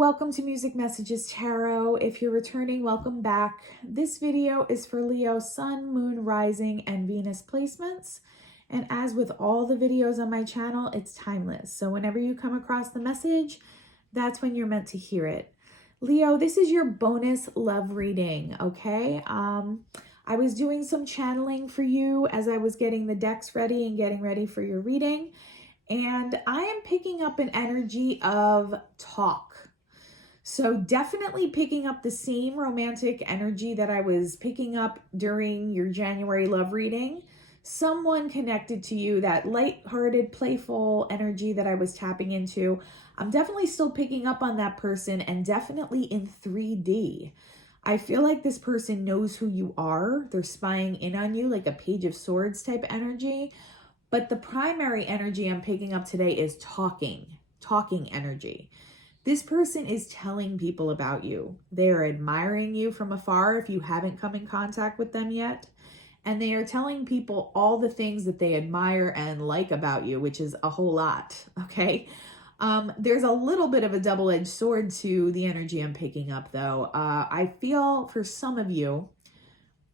welcome to Music Messages Tarot. If you're returning, welcome back. This video is for Leo Sun, Moon, Rising, and Venus placements. And as with all the videos on my channel, it's timeless. So whenever you come across the message, that's when you're meant to hear it. Leo, this is your bonus love reading, okay? I was doing some channeling for you as I was getting the decks ready and getting ready for your reading. And I am picking up an energy of talk. So definitely picking up the same romantic energy that I was picking up during your January love reading. Someone connected to you, that lighthearted, playful energy that I was tapping into. I'm definitely still picking up on that person, and definitely in 3D. I feel like this person knows who you are. They're spying in on you, like a Page of Swords type energy. But the primary energy I'm picking up today is talking energy. This person is telling people about you. They are admiring you from afar if you haven't come in contact with them yet. And they are telling people all the things that they admire and like about you, which is a whole lot, okay? There's a little bit of a double-edged sword to the energy I'm picking up, though. I feel for some of you,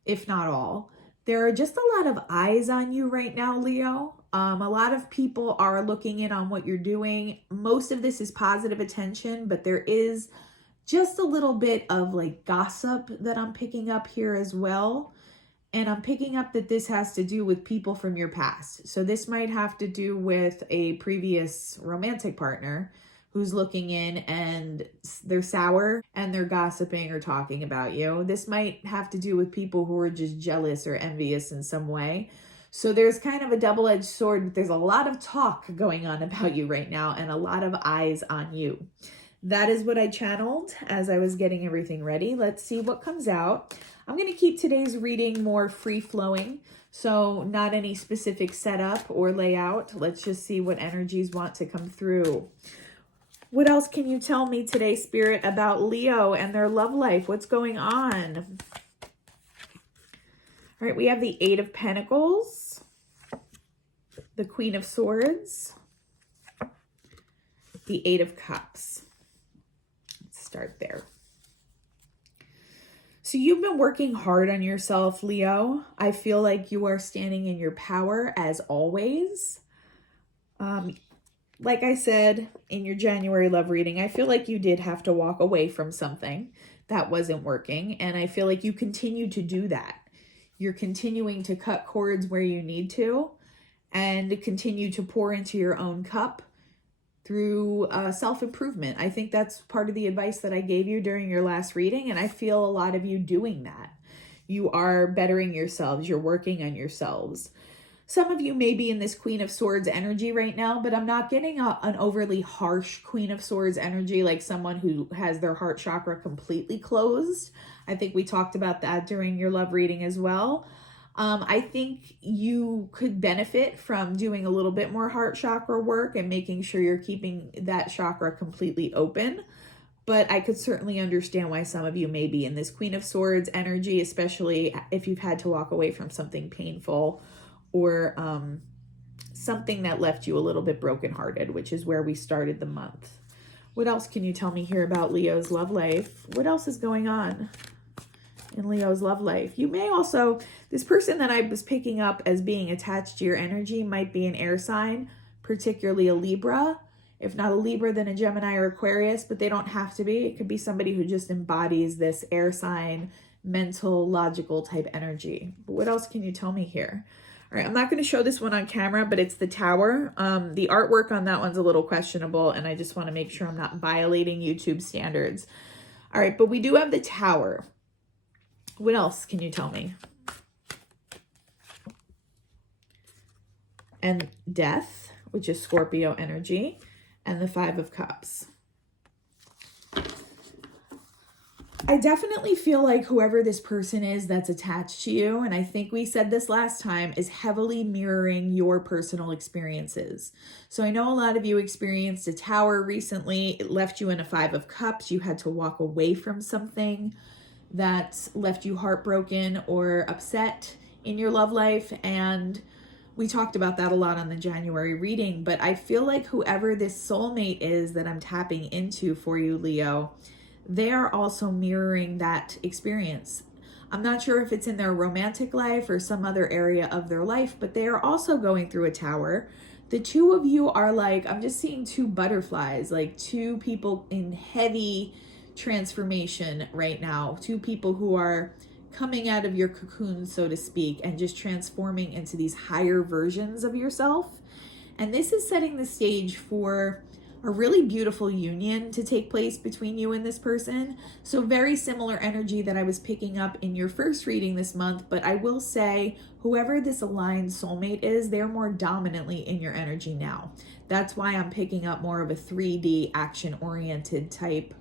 if not all, there are just a lot of eyes on you right now, Leo. A lot of people are looking in on what you're doing. Most of this is positive attention, but there is just a little bit of like gossip that I'm picking up here as well. And I'm picking up that this has to do with people from your past. So this might have to do with a previous romantic partner who's looking in and they're sour and they're gossiping or talking about you. This might have to do with people who are just jealous or envious in some way. So there's kind of a double-edged sword. There's a lot of talk going on about you right now and a lot of eyes on you. That is what I channeled as I was getting everything ready. Let's see what comes out. I'm going to keep today's reading more free-flowing, so not any specific setup or layout. Let's just see what energies want to come through. What else can you tell me today, Spirit, about Leo and their love life? What's going on? All right, we have the Eight of Pentacles, the Queen of Swords, the Eight of Cups. Let's start there. So you've been working hard on yourself, Leo. I feel like you are standing in your power as always. Like I said in your January love reading, I feel like you did have to walk away from something that wasn't working. And I feel like you continue to do that. You're continuing to cut cords where you need to and continue to pour into your own cup through self-improvement. I think that's part of the advice that I gave you during your last reading. And I feel a lot of you doing that. You are bettering yourselves. You're working on yourselves. Some of you may be in this Queen of Swords energy right now, but I'm not getting an overly harsh Queen of Swords energy like someone who has their heart chakra completely closed. I think we talked about that during your love reading as well. I think you could benefit from doing a little bit more heart chakra work and making sure you're keeping that chakra completely open. But I could certainly understand why some of you may be in this Queen of Swords energy, especially if you've had to walk away from something painful or something that left you a little bit brokenhearted, which is where we started the month. What else can you tell me here about Leo's love life? What else is going on in Leo's love life? You may also, this person that I was picking up as being attached to your energy might be an air sign, particularly a Libra. If not a Libra, then a Gemini or Aquarius, but they don't have to be. It could be somebody who just embodies this air sign, mental, logical type energy. But what else can you tell me here? All right, I'm not going to show this one on camera, but it's the Tower. The artwork on that one's a little questionable, and I just want to make sure I'm not violating YouTube standards. All right, but we do have the Tower. What else can you tell me? And Death, which is Scorpio energy, and the Five of Cups. I definitely feel like whoever this person is that's attached to you, and I think we said this last time, is heavily mirroring your personal experiences. So I know a lot of you experienced a Tower recently. It left you in a Five of Cups. You had to walk away from something that left you heartbroken or upset in your love life. And We talked about that a lot on the January reading, but I feel like whoever this soulmate is that I'm tapping into for you, Leo, they are also mirroring that experience. I'm not sure if it's in their romantic life or some other area of their life, but they are also going through a tower. The two of you are like, I'm just seeing two butterflies, like two people in heavy transformation right now, two people who are coming out of your cocoon, so to speak, and just transforming into these higher versions of yourself. And this is setting the stage for a really beautiful union to take place between you and this person. So very similar energy that I was picking up in your first reading this month, but I will say whoever this aligned soulmate is, they're more dominantly in your energy now. That's why I'm picking up more of a 3D action-oriented type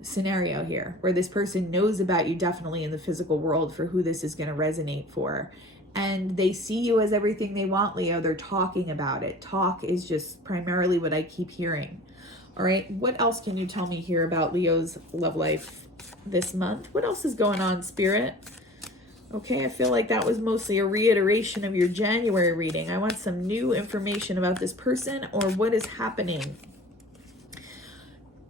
scenario here, where this person knows about you definitely in the physical world for who this is going to resonate for. And they see you as everything they want, Leo. They're talking about it. Talk is just primarily what I keep hearing. All right. What else can you tell me here about Leo's love life this month? What else is going on, Spirit? Okay, I feel like that was mostly a reiteration of your January reading. I want some new information about this person or what is happening.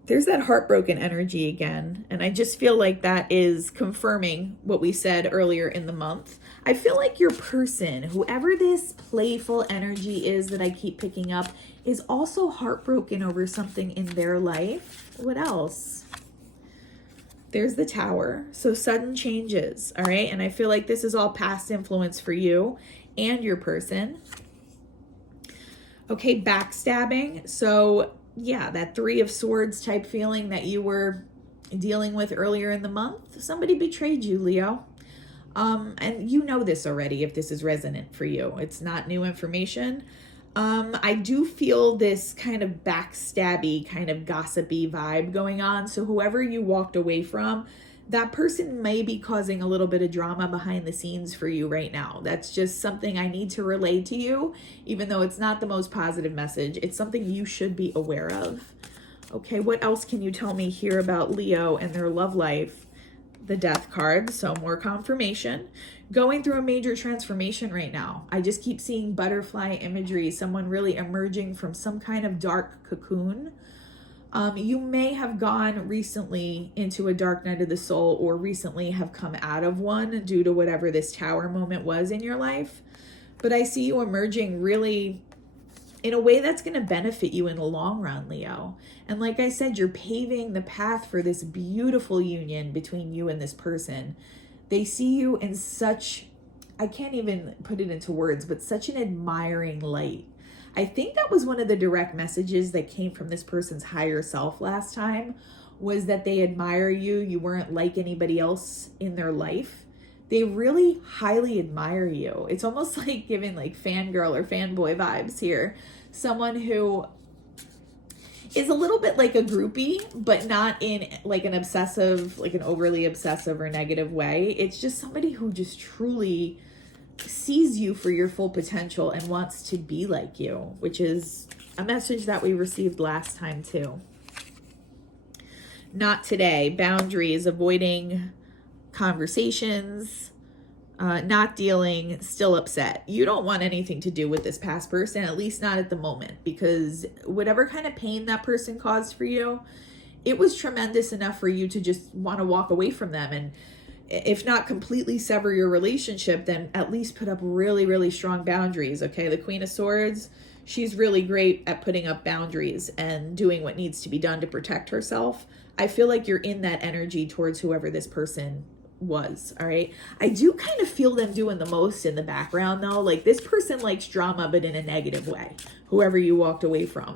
There's that heartbroken energy again, and I just feel like that is confirming what we said earlier in the month. I feel like your person, whoever this playful energy is that I keep picking up, is also heartbroken over something in their life. What else? There's the Tower. So sudden changes, all right? And I feel like this is all past influence for you and your person. Okay, backstabbing. So yeah, that Three of Swords type feeling that you were dealing with earlier in the month. Somebody betrayed you, Leo. And you know this already if this is resonant for you. It's not new information. I do feel this kind of backstabby, kind of gossipy vibe going on. So whoever you walked away from, that person may be causing a little bit of drama behind the scenes for you right now. That's just something I need to relay to you, even though it's not the most positive message. It's something you should be aware of. Okay, what else can you tell me here about Leo and their love life? The Death card, so more confirmation. Going through a major transformation right now. I just keep seeing butterfly imagery, someone really emerging from some kind of dark cocoon. You may have gone recently into a dark night of the soul or recently have come out of one due to whatever this Tower moment was in your life. But I see you emerging really in a way that's going to benefit you in the long run, Leo. And like I said, you're paving the path for this beautiful union between you and this person. They see you in such, I can't even put it into words, but such an admiring light. I think that was one of the direct messages that came from this person's higher self last time, was that they admire you. You weren't like anybody else in their life. They really highly admire you. It's almost like giving like fangirl or fanboy vibes here. Someone who is a little bit like a groupie, but not in like an obsessive, like an overly obsessive or negative way. It's just somebody who just truly sees you for your full potential and wants to be like you, which is a message that we received last time too. Not today. Boundaries, avoiding conversations, not dealing, still upset. You don't want anything to do with this past person, at least not at the moment, because whatever kind of pain that person caused for you, it was tremendous enough for you to just want to walk away from them. And if not completely sever your relationship, then at least put up really, really strong boundaries, okay? The Queen of Swords, she's really great at putting up boundaries and doing what needs to be done to protect herself. I feel like you're in that energy towards whoever this person was, all right? I do kind of feel them doing the most in the background, though. Like, this person likes drama, but in a negative way, whoever you walked away from.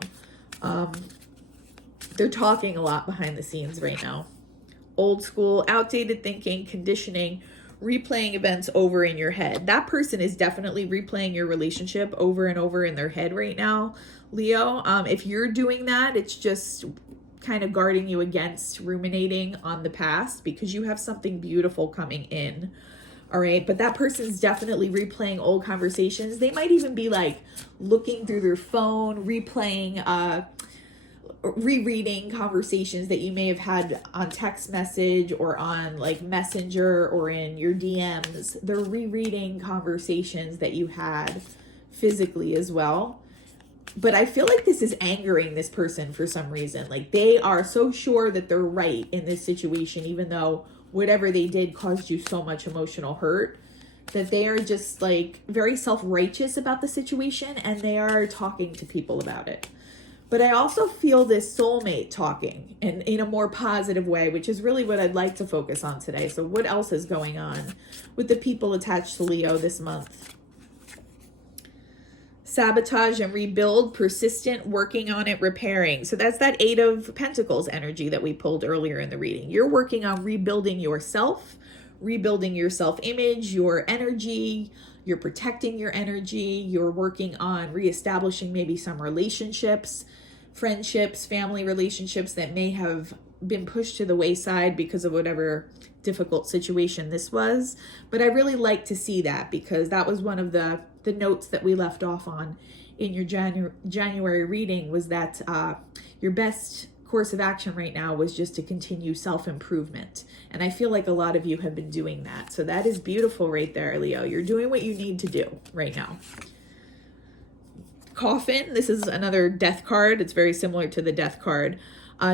They're talking a lot behind the scenes right now. Old school, outdated thinking, conditioning, replaying events over in your head. That person is definitely replaying your relationship over and over in their head right now, Leo. If you're doing that, it's just kind of guarding you against ruminating on the past, because you have something beautiful coming in. All right. But that person's definitely replaying old conversations. They might even be like looking through their phone, replaying, rereading conversations that you may have had on text message or on like Messenger or in your DMs. They're rereading conversations that you had physically as well. But I feel like this is angering this person for some reason. Like they are so sure that they're right in this situation, even though whatever they did caused you so much emotional hurt, that they are just like very self-righteous about the situation and they are talking to people about it. But I also feel this soulmate talking in a more positive way, which is really what I'd like to focus on today. So what else is going on with the people attached to Leo this month? Sabotage and rebuild, persistent, working on it, repairing. So that's that 8 of Pentacles energy that we pulled earlier in the reading. You're working on rebuilding yourself, rebuilding your self-image, your energy. You're protecting your energy. You're working on reestablishing maybe some relationships, friendships, family relationships that may have been pushed to the wayside because of whatever difficult situation this was. But I really like to see that because that was one of the notes that we left off on in your January reading, was that your best course of action right now was just to continue self-improvement. And I feel like a lot of you have been doing that. So that is beautiful right there, Leo. You're doing what you need to do right now. Coffin, this is another death card. It's very similar to the death card.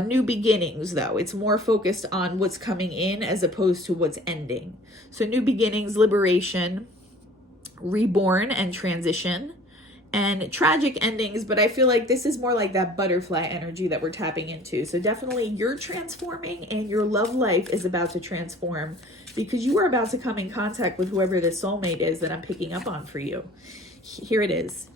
New beginnings, though. It's more focused on what's coming in as opposed to what's ending. So new beginnings, liberation, reborn and transition, and tragic endings. But I feel like this is more like that butterfly energy that we're tapping into. So definitely you're transforming and your love life is about to transform because you are about to come in contact with whoever the soulmate is that I'm picking up on for you. Here it is.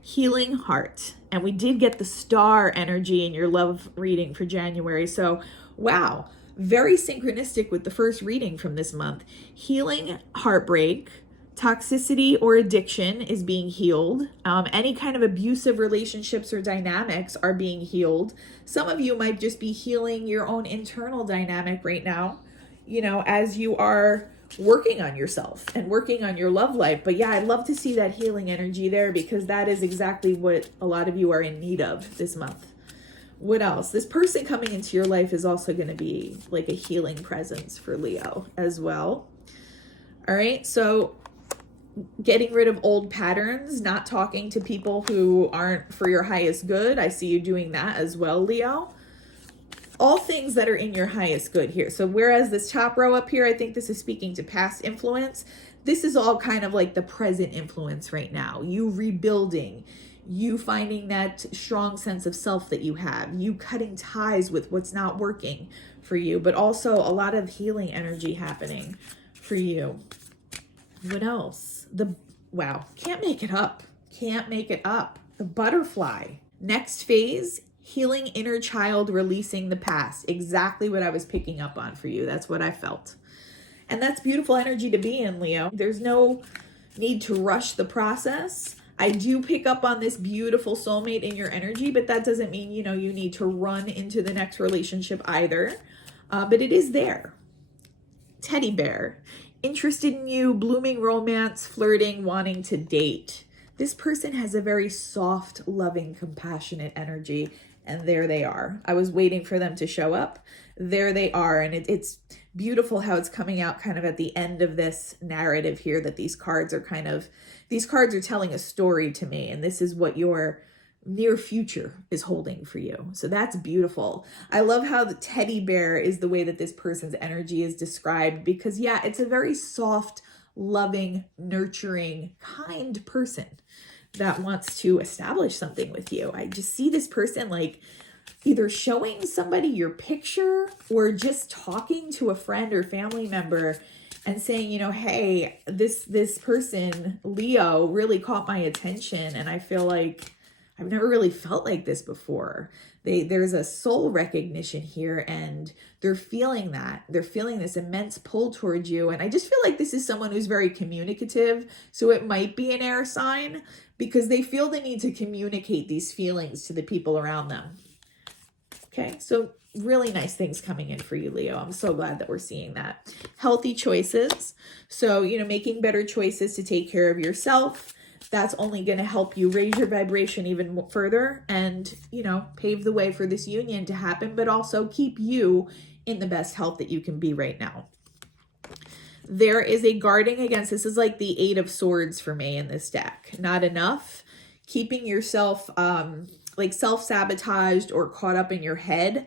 Healing heart. And we did get the star energy in your love reading for January. So, wow, very synchronistic with the first reading from this month. Healing heartbreak, toxicity or addiction is being healed. Any kind of abusive relationships or dynamics are being healed. Some of you might just be healing your own internal dynamic right now, you know, as you are working on yourself and working on your love life. But yeah, I'd love to see that healing energy there because that is exactly what a lot of you are in need of this month. What else? This person coming into your life is also going to be like a healing presence for Leo as well. All right, so getting rid of old patterns, not talking to people who aren't for your highest good. I see you doing that as well, Leo. All things that are in your highest good here. So whereas this top row up here, I think this is speaking to past influence, this is all kind of like the present influence right now. You rebuilding, you finding that strong sense of self that you have, you cutting ties with what's not working for you, but also a lot of healing energy happening for you. What else? Wow, can't make it up. Can't make it up. The butterfly. Next phase, healing inner child, releasing the past. Exactly what I was picking up on for you. That's what I felt. And that's beautiful energy to be in, Leo. There's no need to rush the process. I do pick up on this beautiful soulmate in your energy, but that doesn't mean, you know, you need to run into the next relationship either. But it is there. Teddy bear. Interested in you, blooming romance, flirting, wanting to date. This person has a very soft, loving, compassionate energy. And there they are. I was waiting for them to show up. There they are. And it's beautiful how it's coming out kind of at the end of this narrative here, that these cards are telling a story to me. And this is what your near future is holding for you. So that's beautiful. I love how the teddy bear is the way that this person's energy is described, because yeah, it's a very soft, loving, nurturing, kind person that wants to establish something with you. I just see this person like either showing somebody your picture or just talking to a friend or family member and saying, you know, hey, this person, Leo, really caught my attention. And I feel like I've never really felt like this before. There's a soul recognition here, and they're feeling that. They're feeling this immense pull towards you. And I just feel like this is someone who's very communicative. So it might be an air sign because they feel the need to communicate these feelings to the people around them. Okay, so really nice things coming in for you, Leo. I'm so glad that we're seeing that. Healthy choices. So, you know, making better choices to take care of yourself. That's only going to help you raise your vibration even further and, you know, pave the way for this union to happen, but also keep you in the best health that you can be right now. there is a guarding against, this is like the Eight of Swords for me in this deck. Not enough. Keeping yourself like self-sabotaged or caught up in your head.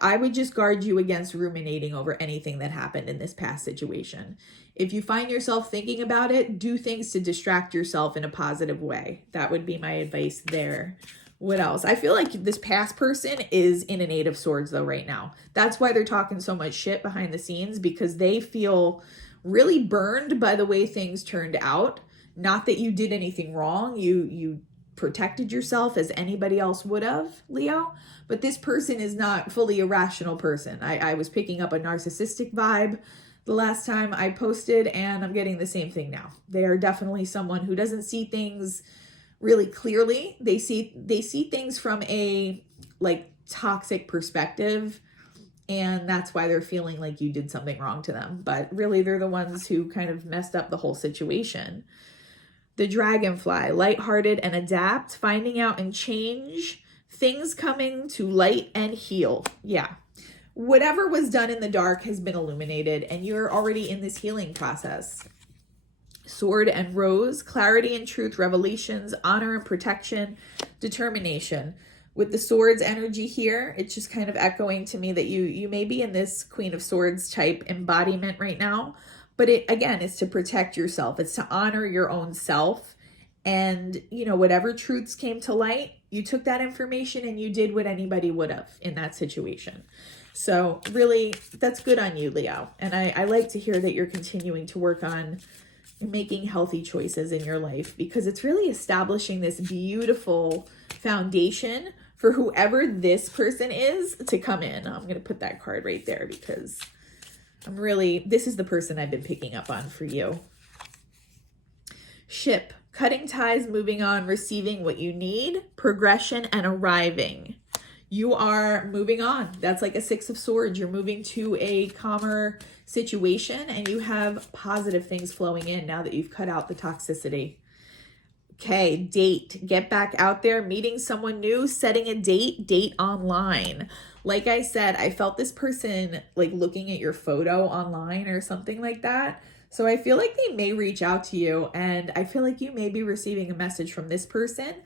I would just guard you against ruminating over anything that happened in this past situation. If you find yourself thinking about it, do things to distract yourself in a positive way. That would be my advice there. What else? I feel like this past person is in an Eight of Swords though right now. That's why they're talking so much shit behind the scenes, because they feel really burned by the way things turned out. Not that you did anything wrong. You protected yourself as anybody else would have, Leo. But this person is not fully a rational person. I was picking up a narcissistic vibe the last time I posted, and I'm getting the same thing now. They are definitely someone who doesn't see things really clearly. They see things from a like toxic perspective, and that's why they're feeling like you did something wrong to them. But really, they're the ones who kind of messed up the whole situation. The Dragonfly, lighthearted and adapt, finding out and change, things coming to light and heal. Yeah. Whatever was done in the dark has been illuminated, and you're already in this healing process. Sword and Rose, clarity and truth, revelations, honor and protection, determination. With the Swords energy here, it's just kind of echoing to me that you may be in this Queen of Swords type embodiment right now. But it, again, it's to protect yourself. It's to honor your own self. And, you know, whatever truths came to light, you took that information and you did what anybody would have in that situation. So really, that's good on you, Leo. And I like to hear that you're continuing to work on making healthy choices in your life, because it's really establishing this beautiful foundation for whoever this person is to come in. I'm going to put that card right there because this is the person I've been picking up on for you. Ship, cutting ties, moving on, receiving what you need, progression, and arriving. You are moving on. That's like a Six of Swords. You're moving to a calmer situation, and you have positive things flowing in now that you've cut out the toxicity. Okay, date. Get back out there, meeting someone new, setting a date online. Like I said, I felt this person like looking at your photo online or something like that. So I feel like they may reach out to you, and I feel like you may be receiving a message from this person.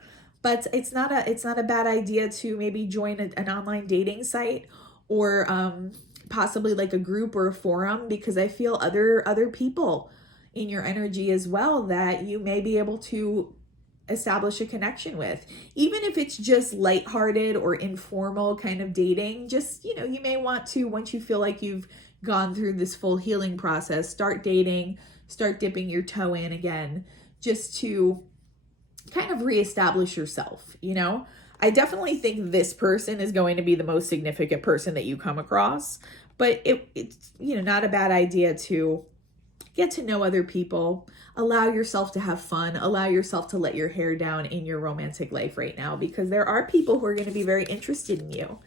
But it's not a bad idea to maybe join an online dating site, or possibly like a group or a forum, because I feel other people in your energy as well that you may be able to establish a connection with. Even if it's just lighthearted or informal kind of dating, just, you know, you may want to, once you feel like you've gone through this full healing process, start dating, start dipping your toe in again, just to kind of reestablish yourself. You know, I definitely think this person is going to be the most significant person that you come across, but it's, you know, not a bad idea to get to know other people, allow yourself to have fun, allow yourself to let your hair down in your romantic life right now, because there are people who are going to be very interested in you.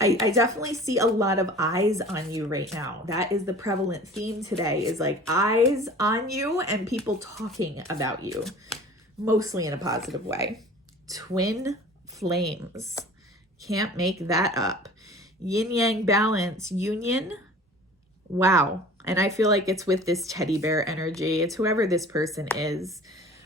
I definitely see a lot of eyes on you right now. That is the prevalent theme today, is like eyes on you and people talking about you, mostly in a positive way. Twin flames. Can't make that up. Yin yang balance, union. Wow. And I feel like it's with this teddy bear energy. It's whoever this person is.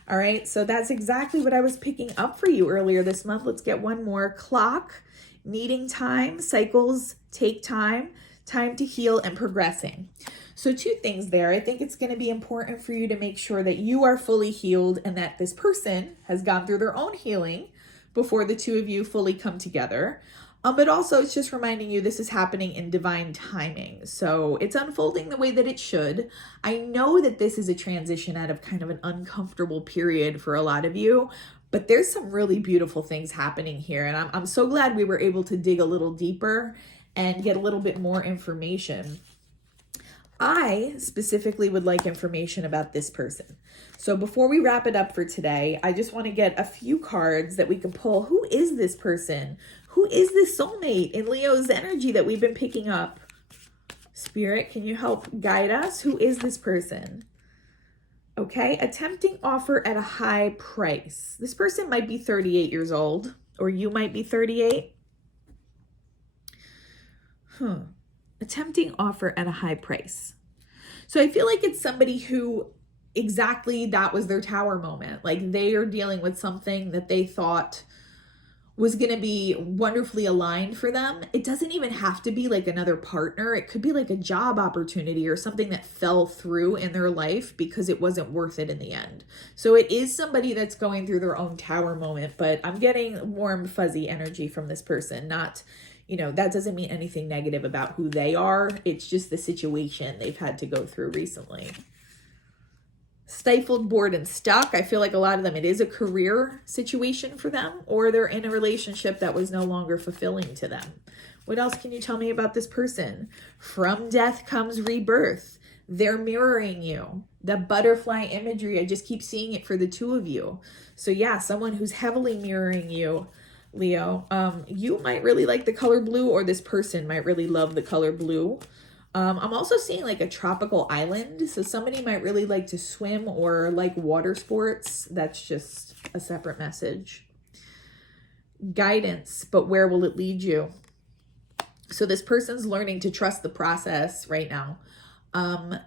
All right. So that's exactly what I was picking up for you earlier this month. Let's get one more. Clock, needing time, cycles take time, time to heal, and progressing. So two things there. I think it's going to be important for you to make sure that you are fully healed and that this person has gone through their own healing before the two of you fully come together. But also it's just reminding you this is happening in divine timing. So it's unfolding the way that it should. I know that this is a transition out of kind of an uncomfortable period for a lot of you, but there's some really beautiful things happening here. And I'm so glad we were able to dig a little deeper and get a little bit more information. I specifically would like information about this person. So before we wrap it up for today, I just want to get a few cards that we can pull. Who is this person? Who is this soulmate in Leo's energy that we've been picking up? Spirit, can you help guide us? Who is this person? Okay, a tempting offer at a high price. This person might be 38 years old, or you might be 38. A tempting offer at a high price. So I feel like it's somebody who exactly that was their tower moment. Like they are dealing with something that they thought was going to be wonderfully aligned for them. It doesn't even have to be like another partner. It could be like a job opportunity or something that fell through in their life because it wasn't worth it in the end. So it is somebody that's going through their own tower moment, but I'm getting warm, fuzzy energy from this person. Not, that doesn't mean anything negative about who they are. It's just the situation they've had to go through recently. Stifled, bored, and stuck. I feel like a lot of them, it is a career situation for them, or they're in a relationship that was no longer fulfilling to them. What else can you tell me about this person? From death comes rebirth. They're mirroring you. The butterfly imagery, I just keep seeing it for the two of you. So yeah, someone who's heavily mirroring you, Leo. You might really like the color blue, or this person might really love the color blue. I'm also seeing like a tropical island. So somebody might really like to swim or like water sports. That's just a separate message. Guidance, but where will it lead you? So this person's learning to trust the process right now.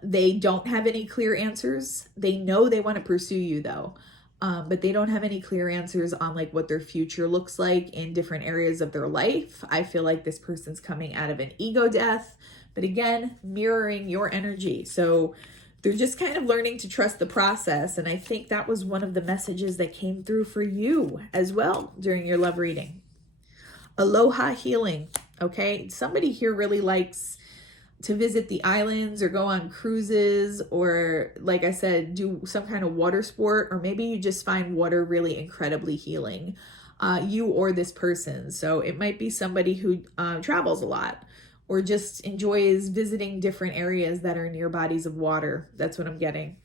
They don't have any clear answers. They know they want to pursue you though. But they don't have any clear answers on like what their future looks like in different areas of their life. I feel like this person's coming out of an ego death. But again, mirroring your energy. So they're just kind of learning to trust the process. And I think that was one of the messages that came through for you as well during your love reading. Aloha healing. Okay. Somebody here really likes to visit the islands or go on cruises, or like I said, do some kind of water sport, or maybe you just find water really incredibly healing, you or this person. So it might be somebody who travels a lot, or just enjoys visiting different areas that are near bodies of water. That's what I'm getting.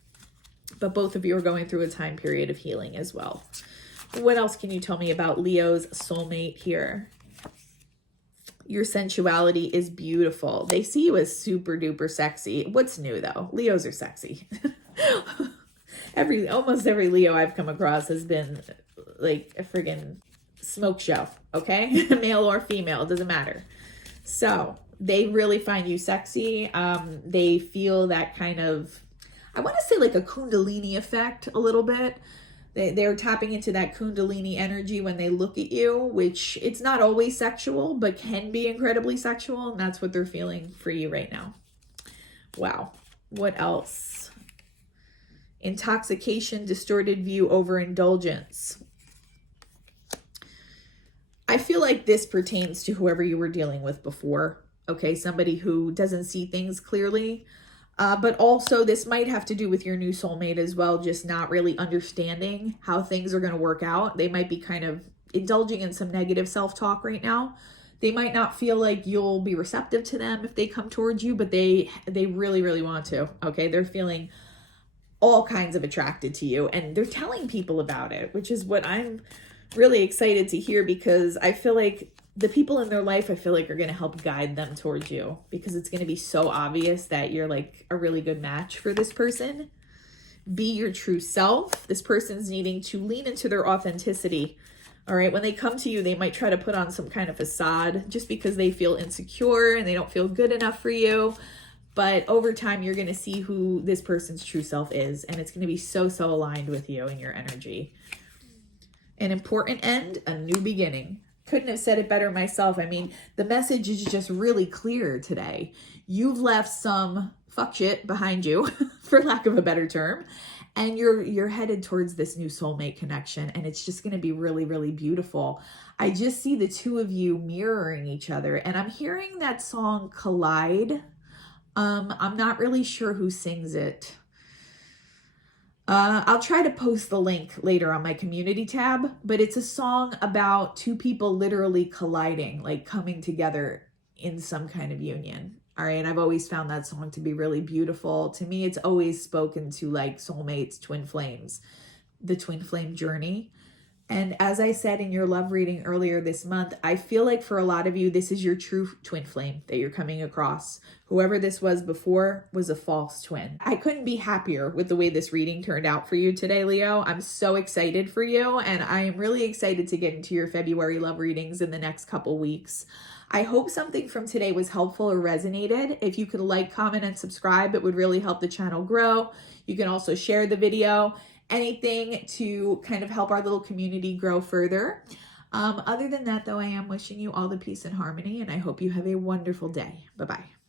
But both of you are going through a time period of healing as well. What else can you tell me about Leo's soulmate here? Your sensuality is beautiful. They see you as super duper sexy. What's new though? Leos are sexy. Almost every Leo I've come across has been like a friggin' smoke show, okay? Male or female, it doesn't matter. So they really find you sexy. They feel that kind of, I want to say like a Kundalini effect a little bit. They're tapping into that Kundalini energy when they look at you, which it's not always sexual, but can be incredibly sexual. And that's what they're feeling for you right now. Wow. What else? Intoxication, distorted view, overindulgence. I feel like this pertains to whoever you were dealing with before. Okay, somebody who doesn't see things clearly. But also this might have to do with your new soulmate as well, just not really understanding how things are going to work out. They might be kind of indulging in some negative self-talk right now. They might not feel like you'll be receptive to them if they come towards you, but they really, really want to. Okay, they're feeling all kinds of attracted to you, and they're telling people about it, which is what I'm really excited to hear, because I feel like the people in their life, I feel like, are going to help guide them towards you, because it's going to be so obvious that you're like a really good match for this person. Be your true self. This person's needing to lean into their authenticity. All right. When they come to you, they might try to put on some kind of facade just because they feel insecure and they don't feel good enough for you. But over time, you're going to see who this person's true self is. And it's going to be so, so aligned with you and your energy. An important end, a new beginning. Couldn't have said it better myself. I mean, the message is just really clear today. You've left some fuck shit behind you, for lack of a better term, and you're headed towards this new soulmate connection, and it's just going to be really, really beautiful. I just see the two of you mirroring each other, and I'm hearing that song Collide. I'm not really sure who sings it. I'll try to post the link later on my community tab, but it's a song about two people literally colliding, like coming together in some kind of union. All right. I've always found that song to be really beautiful. To me, it's always spoken to like soulmates, twin flames, the twin flame journey. And as I said in your love reading earlier this month, I feel like for a lot of you, this is your true twin flame that you're coming across. Whoever this was before was a false twin. I couldn't be happier with the way this reading turned out for you today, Leo. I'm so excited for you, and I am really excited to get into your February love readings in the next couple weeks. I hope something from today was helpful or resonated. If you could like, comment, and subscribe, it would really help the channel grow. You can also share the video. Anything to kind of help our little community grow further. Other than that, though, I am wishing you all the peace and harmony, and I hope you have a wonderful day. Bye-bye.